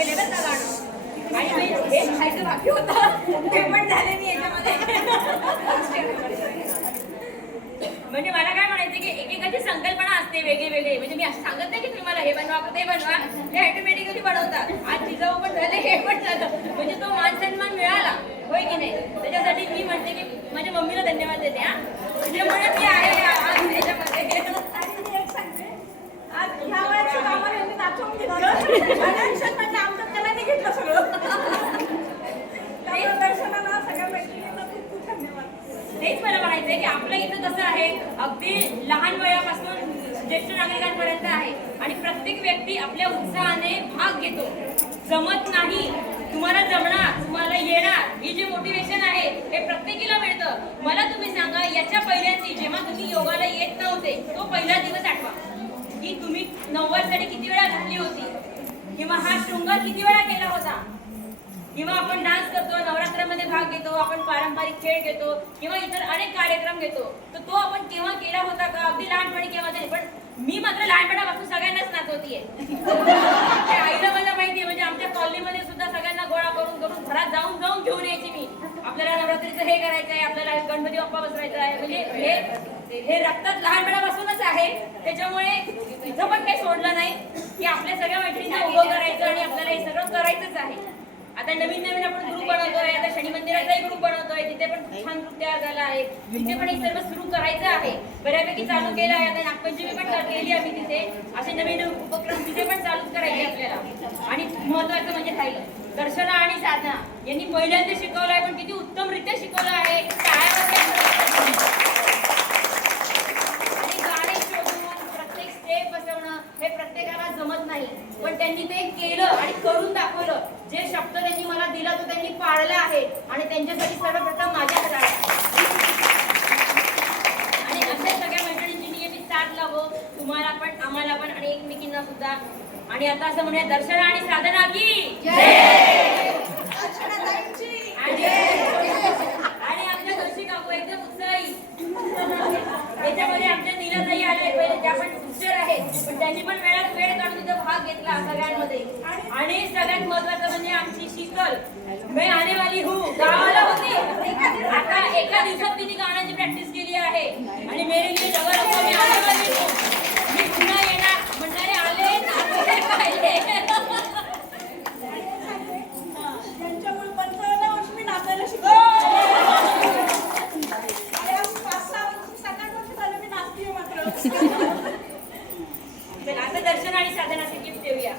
केले बरं का गाणं. आणि मी हे खायचं बाकी होतं ते पण झाले मी याच्यामध्ये. म्हणजे मला काय म्हणायचं की एकेकाची संकल्पना असते वेगळी वेगळी. म्हणजे मी असं सांगत नाही की तुम्ही मला हे बनवा ते बनवा, ते ऑटोमॅटिकली बनवतात. आज जिजाऊ पण झाले हे पण झालं, म्हणजे तो मान सन्मान मिळाला होय की नाही. त्याच्यासाठी मी म्हणते की माझ्या मम्मीला धन्यवाद देते हा, त्याच्यामुळे मी आहे आज त्याच्यामध्ये. आज ह्या वेळेस आम्हाला यांनी नाचवून घेतलं म्हणजे आमचं कलाने घेतलं सगळं. त्यामुळे दर्शनाला सगळ्या मैत्रिणींना खूप खूप धन्यवाद. तेच मला म्हणायचंय की आपलं इथं कसं आहे, अगदी लहान वयापासून ज्येष्ठ नागरिकांपर्यंत आहे आणि प्रत्येक व्यक्ती आपल्या उत्साहाने भाग घेतो. जमत नाही, तुम्हाला जमणार, तुम्हाला येणार, ही जी मोटिवेशन आहे हे प्रत्येकीला मिळतं. मला तुम्ही सांगा, याच्या पहिल्यांदी जेव्हा तुम्ही योगाला येत नव्हते तो पहिला दिवस आठवा की तुम्ही नऊवारी साडी किती वेळा घातली होती, किंवा हा शृंगार किती वेळा केला होता, किंवा आपण डान्स करतो, नवरात्रामध्ये भाग घेतो, आपण पारंपरिक खेळ घेतो किंवा इतर अनेक कार्यक्रम घेतो. तर तो आपण केव्हा केला होता का? अगदी लहानपणी केव्हा तरी. पण मी मात्र लहानपणापासून सगळ्यांनाच नाचवतीये. आईला मला माहितीये, म्हणजे आमच्या कॉलनीमध्ये सुद्धा सगळ्यांना गोळा करून करून घरात जाऊन जाऊन घेऊन यायची मी. आपल्याला नवरात्रीचं हे करायचं आहे, आपल्याला गणपती बाप्पा बसवायचा आहे. म्हणजे हे रक्तात लहानपणापासूनच आहे. त्याच्यामुळे इथं पण काही सोडलं नाही की आपल्या सगळ्या मैत्रिणींना उभं करायचं आणि आपल्याला हे सगळं करायचंच आहे. आता नवीन नवीन आपण ग्रुप बनवतोय, आता शनी मंदिराचाही ग्रुप बनवतोय, तिथे पण खूप छान ग्रुप तयार झाला आहे. तिथे पण हे सर्व सुरू करायचं आहे, बऱ्यापैकी चालू केलं आहे. आता नागपंचमी पण केली आम्ही तिथे. असे नवीन उपक्रम तिथे पण चालूच करायचे आपल्याला. आणि महत्वाचं म्हणजे राहिलं दर्शना आणि साधना यांनी पहिल्यांदा शिकवलं आहे, पण किती उत्तमरित्या शिकवलं आहे. आणि गाणे शोधून प्रत्येक स्टेप बसवणं हे प्रत्येकाला जमत नाही, पण त्यांनी ते केलं आणि करून दाखवलं. जे शब्द त्यांनी मला दिला तो त्यांनी पाळला आहे आणि त्यांच्यासाठी सर्वप्रथम माझ्या हातात. आणि अशा सगळ्या मैत्रिणींची नियमित साथ लाभो, तुम्हाला पण आम्हाला पण आणि एकमेकींना सुद्धा. आणि आता असं म्हणूया, दर्शना आणि साधना की आणि आमच्या घरची काकू एकदम उत्साही. याच्यामध्ये आमच्या नीलाताई आल्या पहिले, त्या पण टीचर आहेत, पण त्यांनी पण वेळात वेळ काढून तिथं भाग घेतला सगळ्यांमध्ये. आणि सगळ्यात महत्वाचं म्हणजे आमची शीतल, मैं आने वाली हूँ गावाला होती. आता एका दिवसात तिने गाण्याची प्रॅक्टिस केली आहे. आणि मेरे लिए जगह रखो, मैं आने वाली हूँ, मी पुन्हा येणार म्हणणारे आले पाहिले. त्यांच्यामुळे 15व्या वर्षी मी नाचायला शिकलो. 5-6 वर्ष 7-8 वर्ष झालं मी नाचतीये मात्र. आता दर्शन आणि साधनाचे गिफ्ट देऊया.